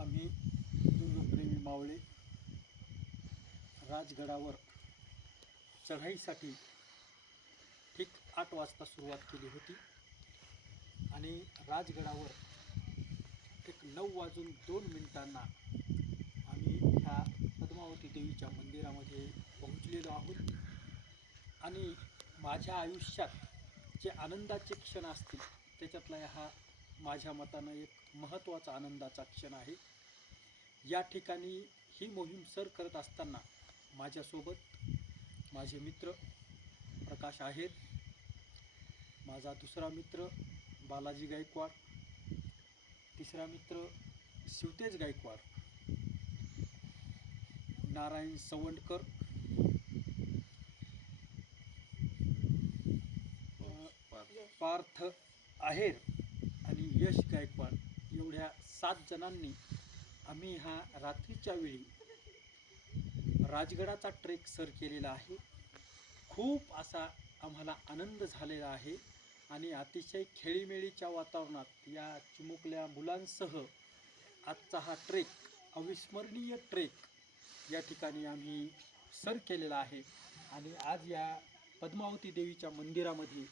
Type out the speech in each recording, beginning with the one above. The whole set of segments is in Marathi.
आम्ही दुर्गप्रेमी मावळे राजगडावर चढाईसाठी ठीक 8 वाजता सुरुवात केली होती आणि राजगडावर एक 9:02 आम्ही ह्या पद्मावती देवीच्या मंदिरामध्ये पोहोचलेलो आहोत. आणि माझ्या आयुष्यात जे आनंदाचे क्षण असतील त्याच्यातला हा माझ्या मतानं एक महत्त्वाचा आनंदाचा क्षण आहे. या ठिकाणी ही मोहीम सर करत असताना माझ्यासोबत माझे मित्र प्रकाश आहेर, माझा दुसरा मित्र बालाजी गायकवाड, तिसरा मित्र शिवतेज गायकवाड, नारायण सवंडकर, पार्थ आहेर आणि यश गायकवाड एवढ्या 7 जणांनी आम्ही हा रात्रीच्या वेळी राजगडाचा ट्रेक सर केलेला आहे. खूप असा आम्हाला आनंद झालेला आहे आणि अतिशय खेळीमेळीच्या वातावरणात या चिमुकल्या मुलांसह आजचा हा ट्रेक अविस्मरणीय ट्रेक या ठिकाणी आम्ही सर केलेला आहे. आणि आज या पद्मावती देवीच्या मंदिरामध्ये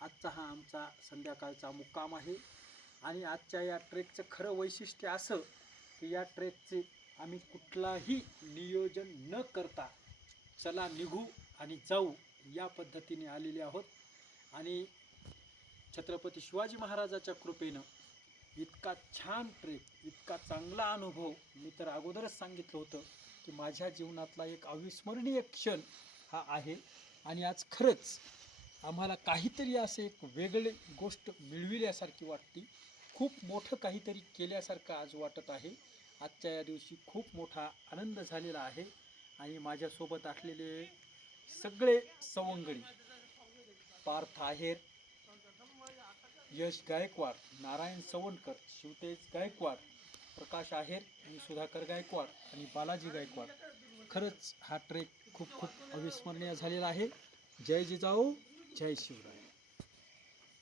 आजचा हा आमचा संध्याकाळचा मुक्काम आहे. आणि आजच्या या ट्रेकचं खरं वैशिष्ट्य असं की या ट्रेकचे आम्ही कुठलाही नियोजन न करता चला निघू आणि जाऊ या पद्धतीने आलेले आहोत. आणि छत्रपती शिवाजी महाराजाच्या कृपेनं इतका छान ट्रेक, इतका चांगला अनुभव मी तर अगोदरच सांगितलं होतं की माझ्या जीवनातला एक अविस्मरणीय क्षण हा आहे. आणि आज खरंच आम्हाला काहीतरी असे एक वेगळी गोष्ट मिळविल्यासारखी वाटते. खूप मोठं काहीतरी केल्यासारखं आज वाटत आहे. आजच्या या दिवशी खूप मोठा आनंद झालेला आहे. आणि माझ्यासोबत असलेले सगळे सवंगडी पार्थ आहेर, यश गायकवाड, नारायण सवंडकर, शिवतेज गायकवाड, प्रकाश आहेर आणि सुधाकर गायकवाड आणि बालाजी गायकवाड, खरंच हा ट्रेक खूप खूप अविस्मरणीय झालेला आहे. जय जिजाऊ, जय शिवराय.